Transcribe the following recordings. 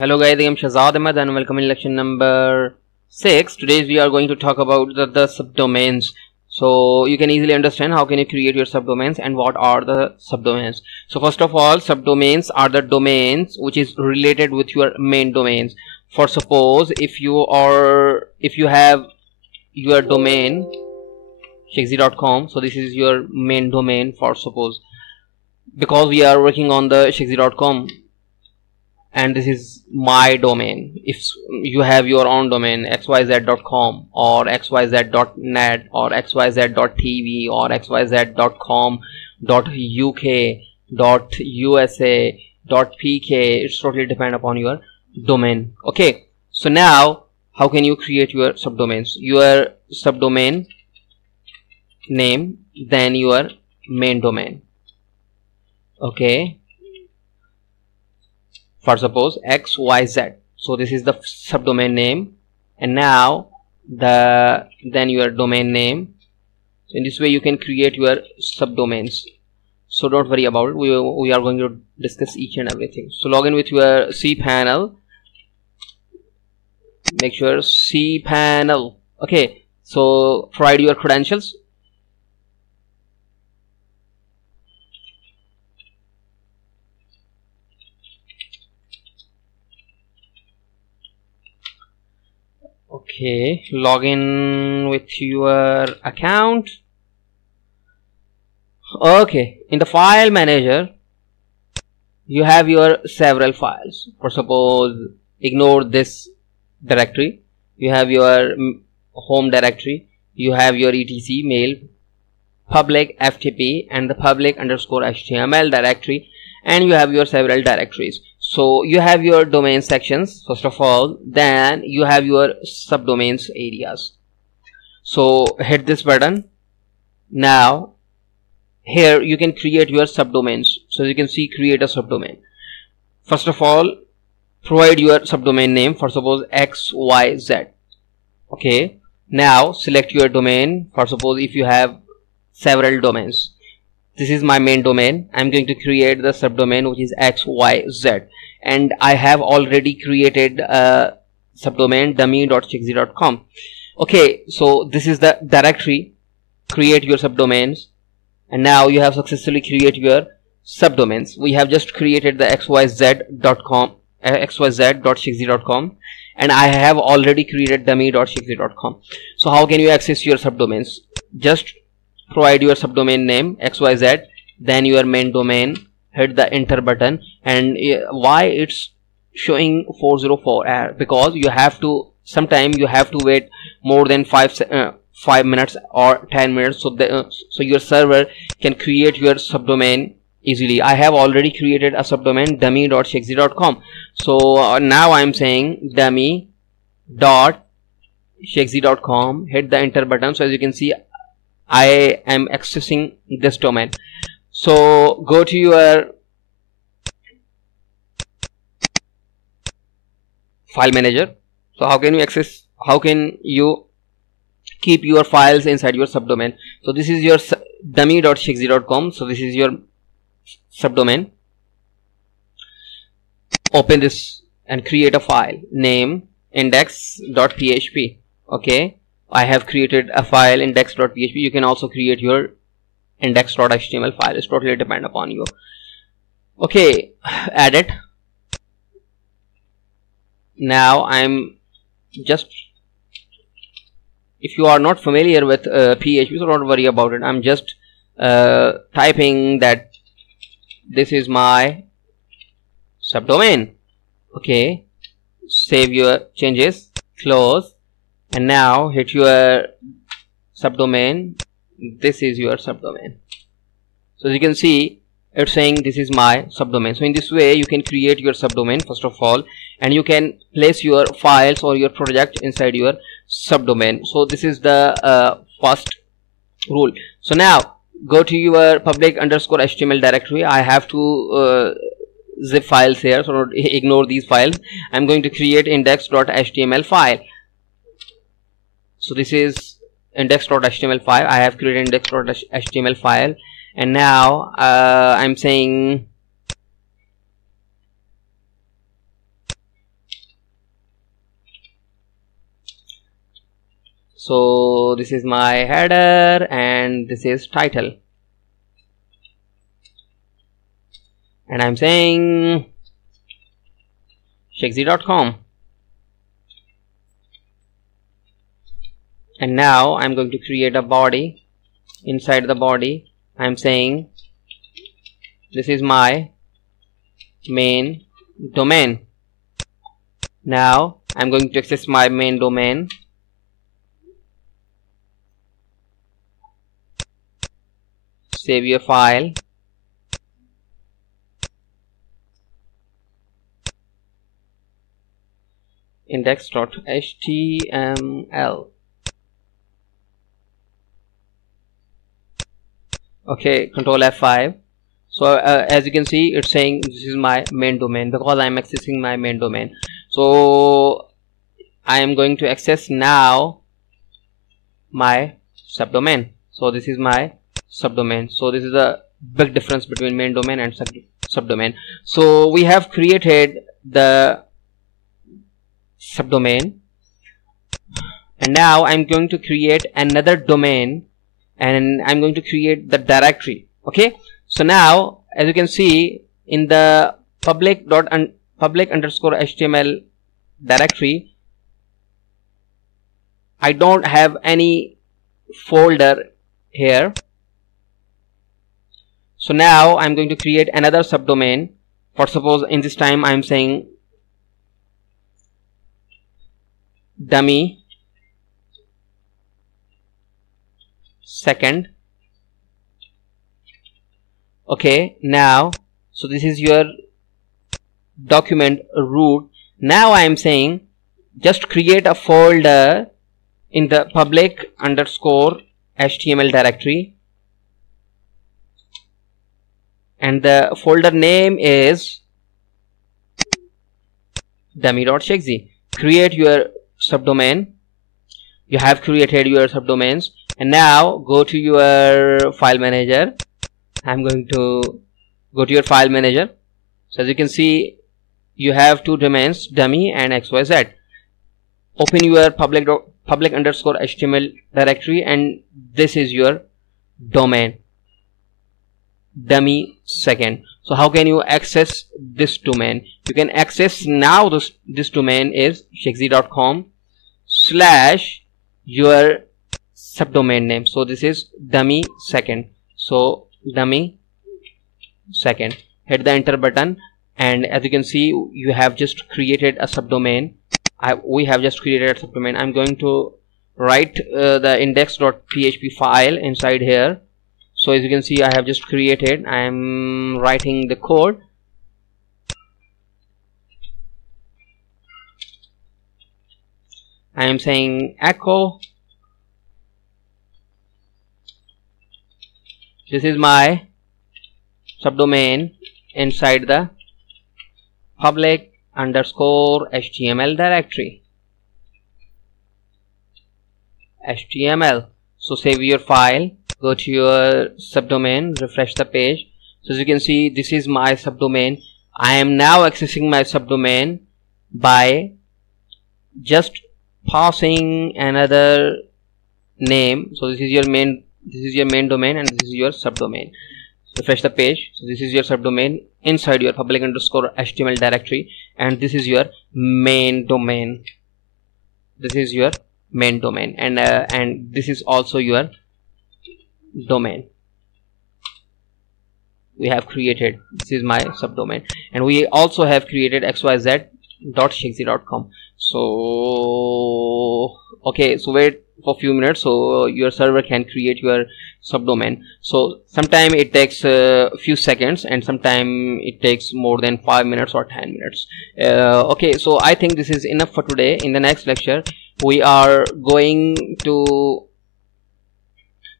Hello guys, I am Shahzad Ahmed and welcome in lecture number 6. Today we are going to talk about the subdomains. So you can easily understand how can you create your subdomains and what are the subdomains. So first of all, subdomains are the domains which is related with your main domains. For suppose if you have your domain shexy.com, so this is your main domain. For suppose because we are working on the shexy.com and this is my domain. If you have your own domain xyz.com or xyz.net or xyz.tv or xyz.com.uk.usa.pk, it's totally depend upon your domain. Okay, so now how can you create your subdomains? Your subdomain name, then your main domain. Okay, for suppose xyz, so this is the subdomain name, and now then your domain name. So in this way you can create your subdomains, so don't worry about it. We are going to discuss each and everything. So log in with your cpanel, make sure cpanel. Okay, so provide your credentials. Okay, log in with your account. Okay, in the file manager you have your several files. For suppose ignore this directory, you have your home directory, you have your etc mail, public ftp and the public underscore html directory, and you have your several directories. So you have your domain sections first of all, then you have your subdomains areas. So hit this button. Now here you can create your subdomains. So you can see create a subdomain. First of all, provide your subdomain name. For suppose xyz. Okay, now select your domain. For suppose if you have several domains, this is my main domain. I'm going to create the subdomain which is xyz, and I have already created a subdomain dummy.shexy.com. Okay, so this is the directory. Create your subdomains, and now you have successfully created your subdomains. We have just created the xyz.com, xyz.shexy.com, and I have already created dummy.shexy.com. So how can you access your subdomains? Just provide your subdomain name xyz, then your main domain, hit the enter button. And why it's showing 404 error? Because you have to, sometime you have to wait more than 5 minutes or 10 minutes, so your server can create your subdomain easily. I have already created a subdomain dummy.shexy.com. so now I'm saying dummy.shexy.com, hit the enter button. So as you can see, I am accessing this domain. So go to your file manager. So how can you keep your files inside your subdomain? So this is your dummy.shexy.com. so this is your subdomain. Open this and create a file name index.php. okay, I have created a file index.php. you can also create your index.html file. It's totally depend upon you. Okay, add it. Now I'm just, if you are not familiar with PHP, so don't worry about it. I'm just typing that this is my subdomain. Okay, save your changes, close, and now hit your subdomain. This is your subdomain. So as you can see, it's saying this is my subdomain. So in this way you can create your subdomain first of all, and you can place your files or your project inside your subdomain. So this is the first rule. So now go to your public underscore html directory. I have to zip files here, so ignore these files. I'm going to create index.html file. So this is index.html file. I have created index.html file, and now I'm saying So this is my header and this is title, and I'm saying shexy.com. And now I'm going to create a body. Inside the body I'm saying this is my main domain. Now I'm going to access my main domain. Save your file. Index.html. Okay, control F5. So as you can see, it's saying this is my main domain because I'm accessing my main domain. So I am going to access now my subdomain. So this is my subdomain. So this is a big difference between main domain and subdomain. So we have created the subdomain, and now I'm going to create another domain, and I'm going to create the directory. Okay, so now as you can see in the public underscore HTML directory, I don't have any folder here. So now I'm going to create another subdomain. For suppose in this time I'm saying dummy second. Okay, now so this is your document root. Now I am saying just create a folder in the public underscore HTML directory, and the folder name is dummy.shexy. Create your subdomain. You have created your subdomains, and now go to your file manager. I'm going to go to your file manager. So as you can see, you have two domains, dummy and xyz. Open your public underscore HTML directory, and this is your domain, dummy second. So how can you access this domain? You can access now this domain is shexy.com / your subdomain name. So this is dummy second. So dummy second, hit the enter button, and as you can see you have just created a subdomain. We have just created a subdomain. I'm going to write the index.php file inside here. So as you can see, I have just created, I'm writing the code. I am saying echo. This is my subdomain inside the public underscore HTML directory. HTML. So save your file, go to your subdomain, refresh the page. So as you can see, this is my subdomain. I am now accessing my subdomain by just passing another name. So this is your main domain, and this is your subdomain. Refresh the page. So this is your subdomain inside your public underscore HTML directory, and this is your main domain. This is your main domain, and this is also your domain we have created. This is my subdomain, and we also have created xyz.shexy.com. So okay, so wait for a few minutes so your server can create your subdomain. So sometime it takes a few seconds, and sometime it takes more than 5 minutes or 10 minutes. Okay, so I think this is enough for today. In the next lecture we are going to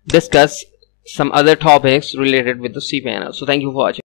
discuss some other topics related with the cPanel. So thank you for watching.